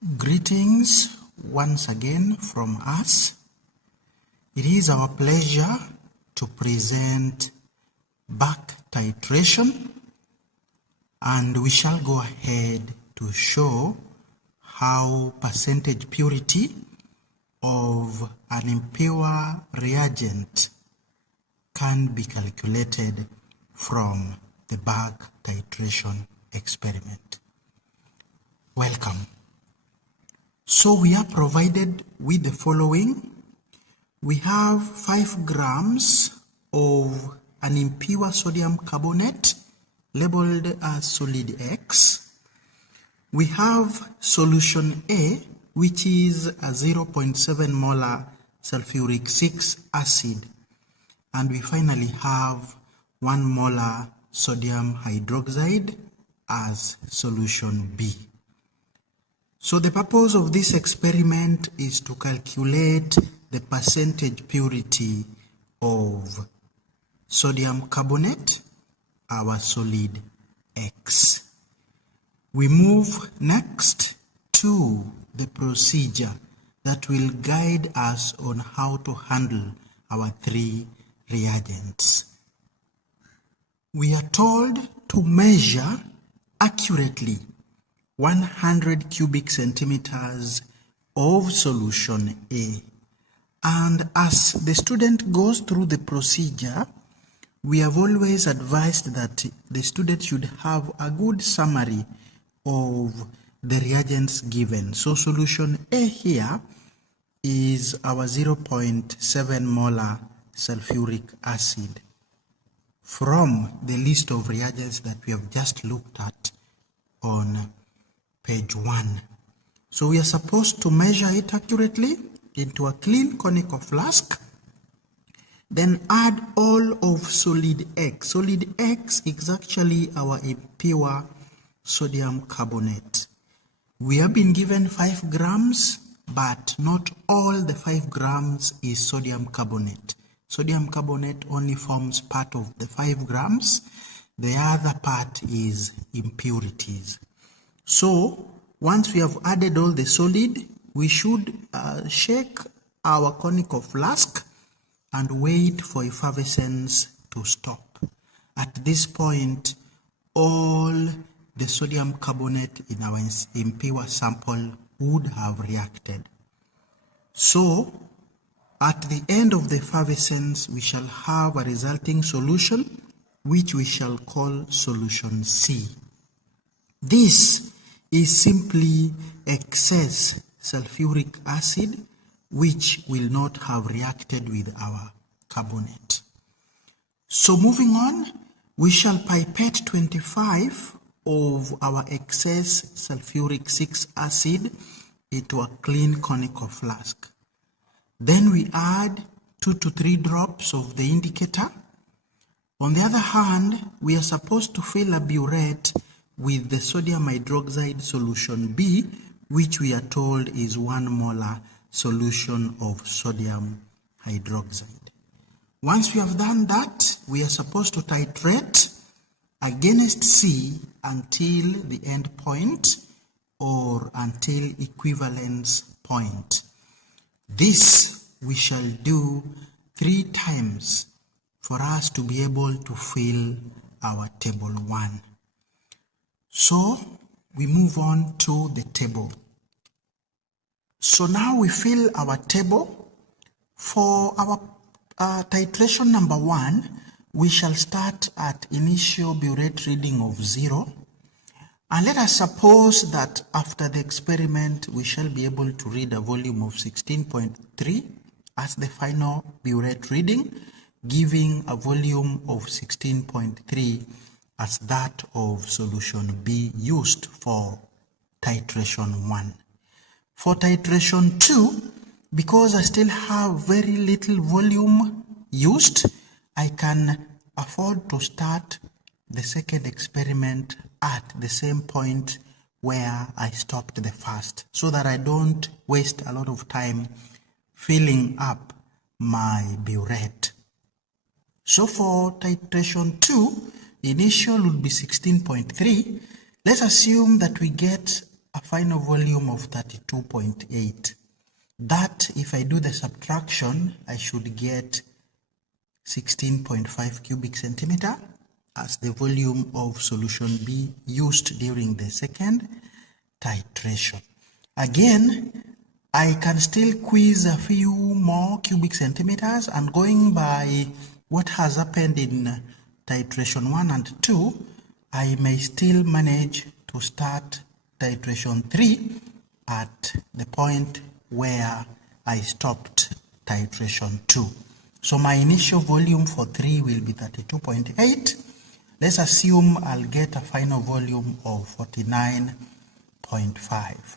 Greetings once again from us. It is our pleasure to present back titration, and we shall go ahead to show how percentage purity of an impure reagent can be calculated from the back titration experiment. Welcome. So we are provided with the following. We have 5 grams of an impure sodium carbonate labeled as solid X. We have solution A, which is a 0.7 molar sulfuric 6 acid. And we finally have 1 molar sodium hydroxide as solution B. So the purpose of this experiment is to calculate the percentage purity of sodium carbonate, our solid X. We move next to the procedure that will guide us on how to handle our 3 reagents. We are told to measure accurately 100 cubic centimeters of solution A. And as the student goes through the procedure, we have always advised that the student should have a good summary of the reagents given. So solution A here is our 0.7 molar sulfuric acid from the list of reagents that we have just looked at on page 1. So we are supposed to measure it accurately into a clean conical flask, then add all of solid X. Solid X is actually our impure sodium carbonate. We have been given 5 grams, but not all the 5 grams is sodium carbonate. Sodium carbonate only forms part of the 5 grams. The other part is impurities. So once we have added all the solid, we should shake our conical flask and wait for effervescence to stop. At this point, all the sodium carbonate in our impure sample would have reacted. So at the end of the effervescence, we shall have a resulting solution, which we shall call solution C. This is simply excess sulfuric acid, which will not have reacted with our carbonate. So moving on, we shall pipette 25 of our excess sulfuric 6 acid into a clean conical flask. Then we add 2 to 3 drops of the indicator. On the other hand, we are supposed to fill a burette with the sodium hydroxide solution B, which we are told is 1 molar solution of sodium hydroxide. Once we have done that, we are supposed to titrate against C until the end point or until equivalence point. This we shall do 3 times for us to be able to fill our table 1. So we move on to the table. So now we fill our table. For our titration number 1, we shall start at initial burette reading of 0. And let us suppose that after the experiment, we shall be able to read a volume of 16.3 as the final burette reading, giving a volume of 16.3 as that of solution B used for titration 1. For titration 2, because I still have very little volume used, I can afford to start the second experiment at the same point where I stopped the first, so that I don't waste a lot of time filling up my burette. So for titration 2, initial would be 16.3. Let's assume that we get a final volume of 32.8. That, if I do the subtraction, I should get 16.5 cubic centimeter as the volume of solution B used during the second titration. Again, I can still quiz a few more cubic centimeters, and going by what has happened in titration 1 and 2, I may still manage to start titration 3 at the point where I stopped titration 2. So my initial volume for 3 will be 32.8. Let's assume I'll get a final volume of 49.5.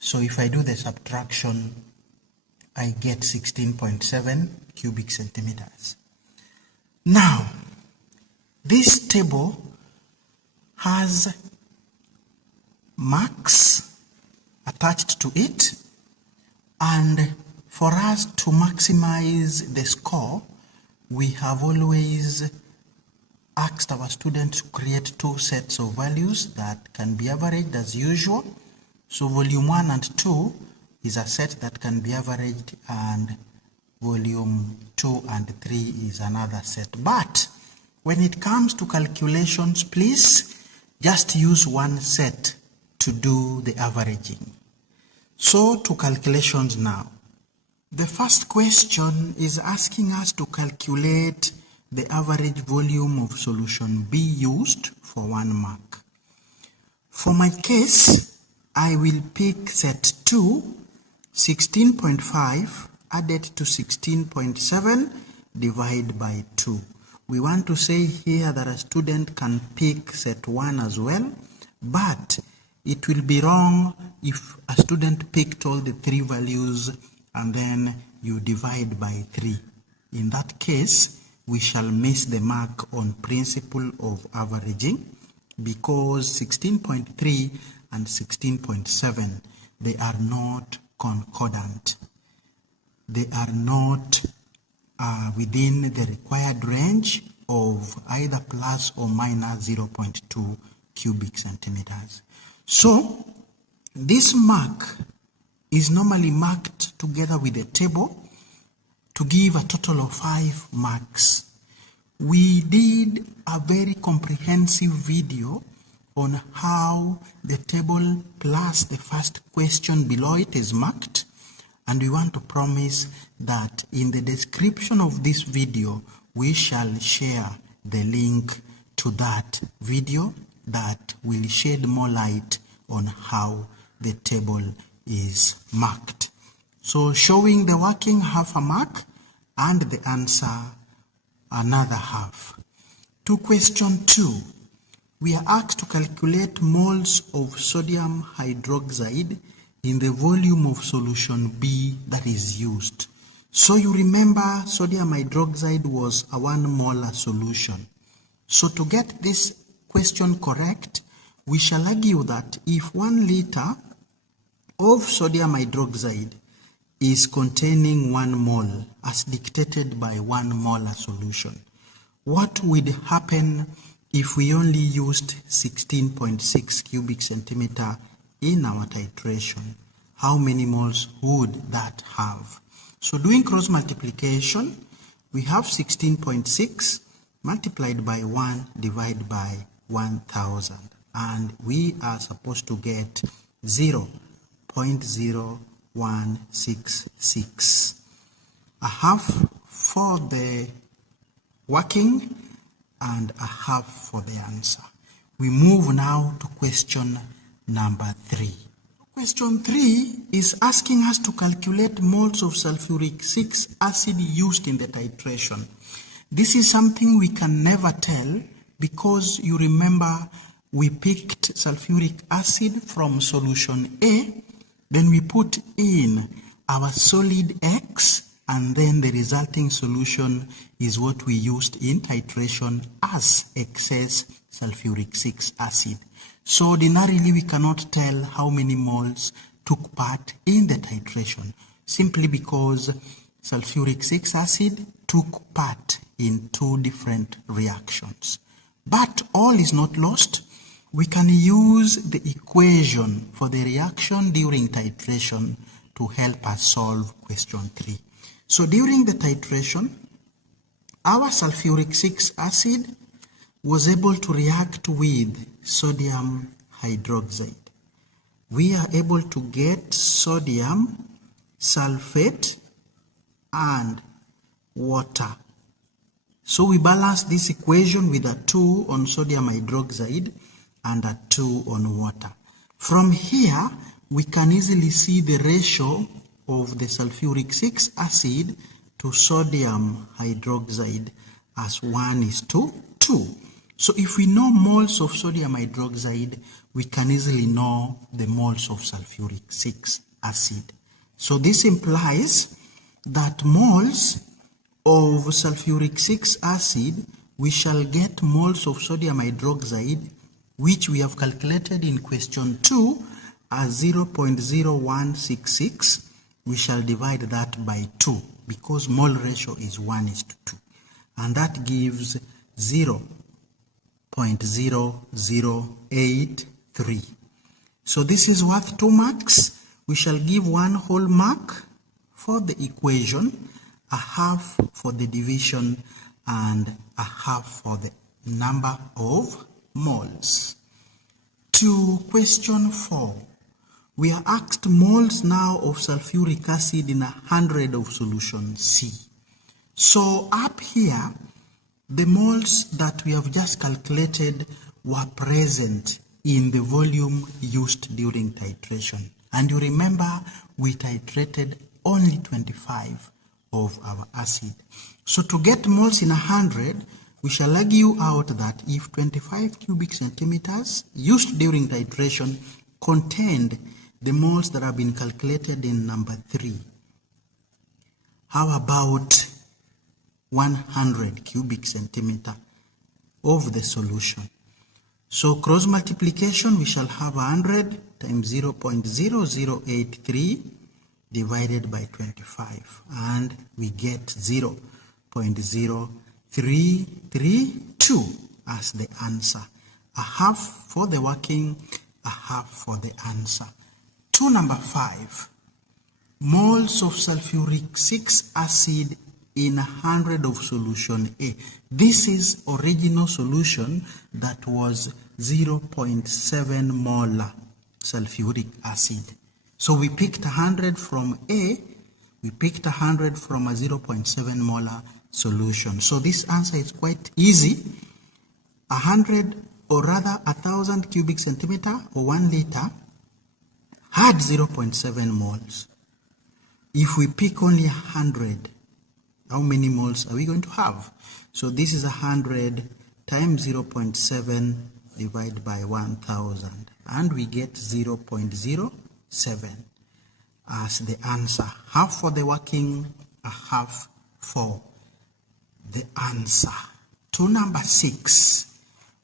So if I do the subtraction, I get 16.7 cubic centimeters. Now, this table has marks attached to it, and for us to maximize the score, we have always asked our students to create two sets of values that can be averaged as usual. So volume 1 and 2 is a set that can be averaged, and volume 2 and 3 is another set. But when it comes to calculations, please just use one set to do the averaging. So to calculations now. The first question is asking us to calculate the average volume of solution B used for 1 mark. For my case, I will pick set 2, 16.5 added to 16.7 divided by 2. We want to say here that a student can pick set 1 as well, but it will be wrong if a student picked all the 3 values and then you divide by 3. In that case, we shall miss the mark on principle of averaging, because 16.3 and 16.7, they are not concordant. They are not within the required range of either plus or minus 0.2 cubic centimeters. So this mark is normally marked together with a table to give a total of 5 marks. We did a very comprehensive video on how the table plus the first question below it is marked, and we want to promise that in the description of this video we shall share the link to that video that will shed more light on how the table is marked. So showing the working half a mark and the answer another half. To question 2, we are asked to calculate moles of sodium hydroxide in the volume of solution B that is used. So you remember sodium hydroxide was a 1 molar solution. So to get this question correct, we shall argue that if 1 liter of sodium hydroxide is containing 1 mole as dictated by 1 molar solution, what would happen if we only used 16.6 cubic centimeter in our titration? How many moles would that have? So doing cross multiplication, we have 16.6 multiplied by 1 divided by 1000, and we are supposed to get 0.0166. A half for the working and a half for the answer. We move now to question number 3. Question 3 is asking us to calculate moles of sulfuric 6 acid used in the titration. This is something we can never tell, because you remember we picked sulfuric acid from solution A, then we put in our solid X, and then the resulting solution is what we used in titration as excess sulfuric 6 acid. So ordinarily we cannot tell how many moles took part in the titration, simply because sulfuric 6 acid took part in 2 different reactions. But all is not lost. we can use the equation for the reaction during titration to help us solve question 3. So during the titration, our sulfuric 6 acid was able to react with sodium hydroxide. We are able to get sodium sulfate and water. So we balance this equation with a 2 on sodium hydroxide and a 2 on water. From here, we can easily see the ratio of the sulfuric 6 acid to sodium hydroxide as 1:2. So if we know moles of sodium hydroxide, we can easily know the moles of sulfuric 6 acid. So this implies that moles of sulfuric 6 acid, we shall get moles of sodium hydroxide, which we have calculated in question 2 as 0.0166. We shall divide that by 2 because mole ratio is 1:2. And that gives 0.0083. So this is worth 2 marks. We shall give 1 whole mark for the equation, a half for the division, and a half for the number of moles. To question 4. We are asked moles now of sulfuric acid in 100 of solution C. So up here, the moles that we have just calculated were present in the volume used during titration. And you remember we titrated only 25 of our acid. So to get moles in 100, we shall argue out that if 25 cubic centimeters used during titration contained the moles that have been calculated in number 3, how about 100 cubic centimeter of the solution? So cross multiplication, we shall have 100 times 0.0083 divided by 25, and we get 0.0332 as the answer. A half for the working, a half for the answer. To number 5, moles of sulfuric 6 acid in 100 of solution A. This is original solution that was 0.7 molar sulfuric acid. So we picked 100 from A, we picked 100 from a 0.7 molar solution. So this answer is quite easy. 100, or rather 1,000 cubic centimeter or 1 liter had 0.7 moles. If we pick only 100, how many moles are we going to have? So this is 100 times 0.7 divided by 1,000, and we get 0.07 as the answer. Half for the working, a half for the answer. To number 6,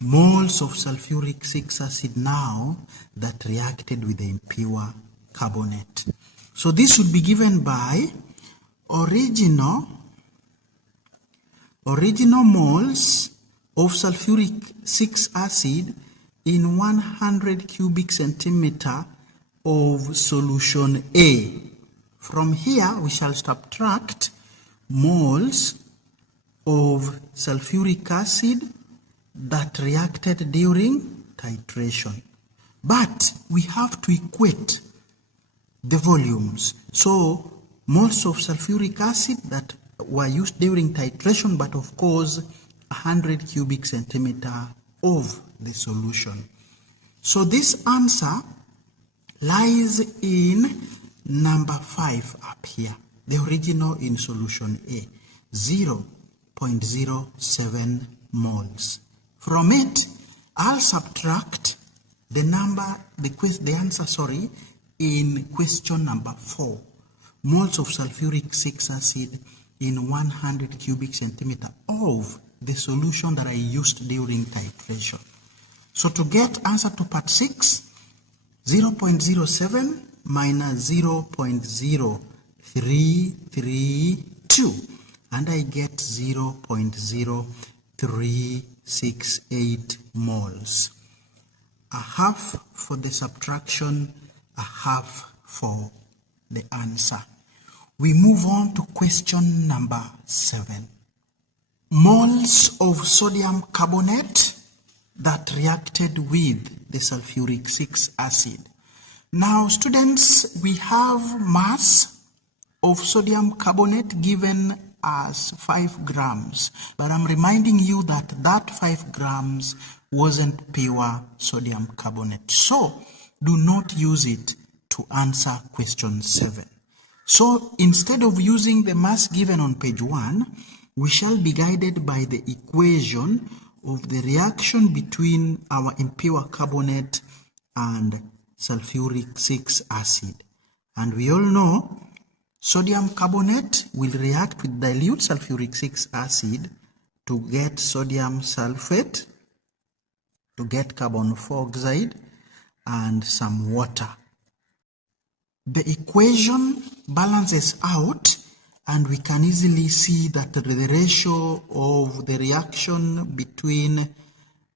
moles of sulfuric 6 acid now that reacted with the impure carbonate. So this should be given by original moles of sulfuric 6 acid in 100 cubic centimeter of solution A. From here we shall subtract moles of sulfuric acid that reacted during titration. But we have to equate the volumes. So moles of sulfuric acid that were used during titration, but of course 100 cubic centimeter of the solution. So this answer lies in number 5 up here, the original in solution A, 0.07 moles. From it, I'll subtract the answer in question number 4, moles of sulfuric 6 acid in 100 cubic centimeter of the solution that I used during titration. So to get answer to part 6, 0.07 minus 0.0332, and I get 0.0368 moles. a half for the subtraction, a half for the answer. We move on to question number 7. Moles of sodium carbonate that reacted with the sulfuric 6 acid. Now students, we have mass of sodium carbonate given as 5 grams, but I'm reminding you that that 5 grams wasn't pure sodium carbonate, so do not use it to answer question 7. So instead of using the mass given on page 1, we shall be guided by the equation of the reaction between our impure carbonate and sulfuric 6 acid. And we all know sodium carbonate will react with dilute sulfuric 6 acid to get sodium sulfate, to get carbon dioxide, and some water. The equation balances out, and we can easily see that the ratio of the reaction between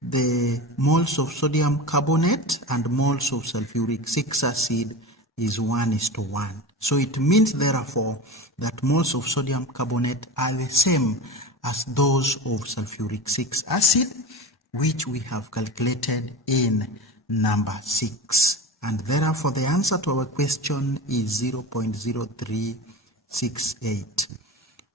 the moles of sodium carbonate and moles of sulfuric 6 acid is 1:1. So it means therefore that moles of sodium carbonate are the same as those of sulfuric 6 acid, which we have calculated in number 6. And therefore the answer to our question is 0.0368.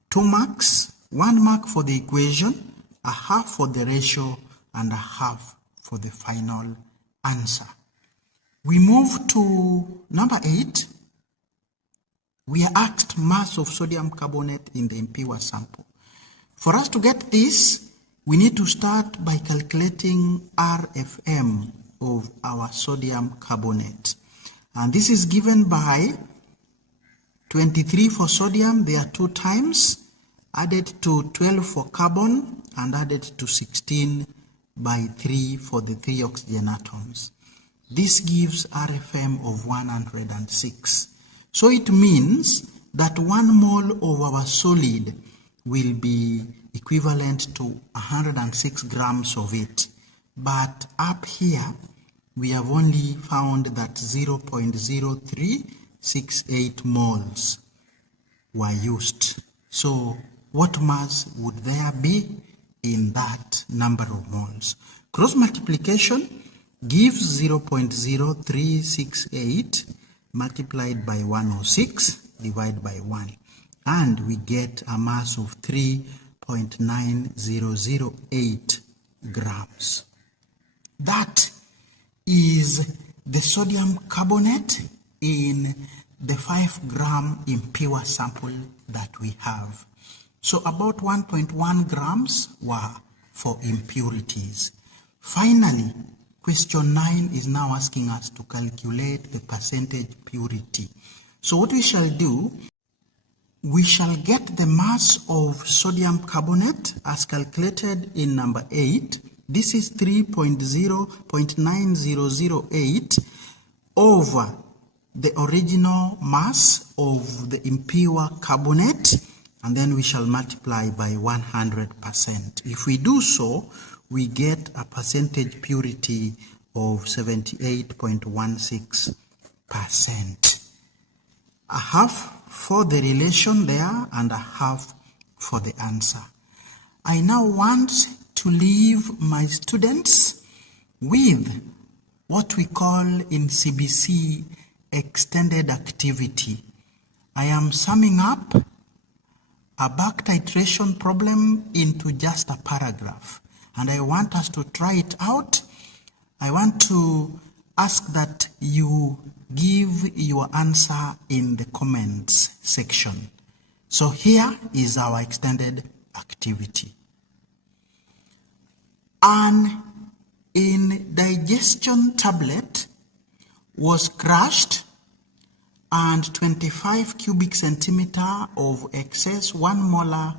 2 marks, 1 mark for the equation, a half for the ratio, and a half for the final answer. We move to number 8. We are asked mass of sodium carbonate in the impure sample. For us to get this, we need to start by calculating RFM of our sodium carbonate. And this is given by 23 for sodium, there are 2 times, added to 12 for carbon, and added to 16 by 3 for the 3 oxygen atoms. This gives RFM of 106. So it means that 1 mole of our solid will be equivalent to 106 grams of it. But up here, we have only found that 0.0368 moles were used. So what mass would there be in that number of moles? Cross multiplication gives 0.0368 multiplied by 106 divided by 1. And we get a mass of 3.9008 grams. That is the sodium carbonate in the 5 gram impure sample that we have. So about 1.1 grams were for impurities. Finally, question 9 is now asking us to calculate the percentage purity. So what we shall do, we shall get the mass of sodium carbonate as calculated in number 8. This is 3.9008 over the original mass of the impure carbonate, and then we shall multiply by 100%. If we do so, we get a percentage purity of 78.16%. A half for the relation there and a half for the answer. I now want to leave my students with what we call in CBC extended activity. I am summing up a back titration problem into just a paragraph, and I want us to try it out. I want to ask that you give your answer in the comments section. So here is our extended activity. An indigestion tablet was crushed and 25 cubic centimeter of excess 1 molar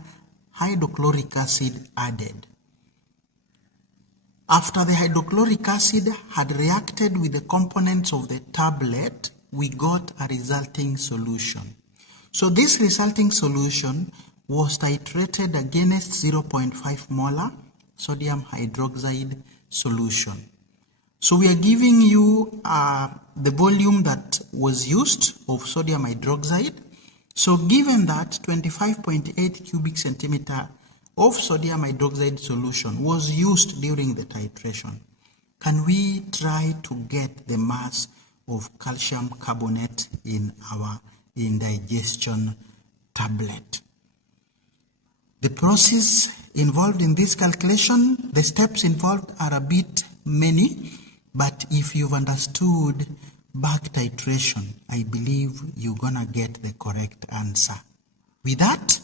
hydrochloric acid added. After the hydrochloric acid had reacted with the components of the tablet, we got a resulting solution. So this resulting solution was titrated against 0.5 molar sodium hydroxide solution. So we are giving you the volume that was used of sodium hydroxide. So given that 25.8 cubic centimeter of sodium hydroxide solution was used during the titration, can we try to get the mass of calcium carbonate in our indigestion tablet? The process involved in this calculation, the steps involved are a bit many, but if you've understood back titration, I believe you're gonna get the correct answer. With that,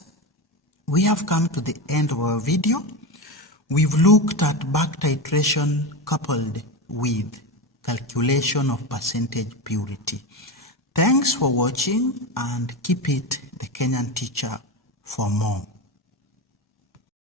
we have come to the end of our video. We've looked at back titration coupled with calculation of percentage purity. Thanks for watching, and keep it the Kenyan Teacher for more.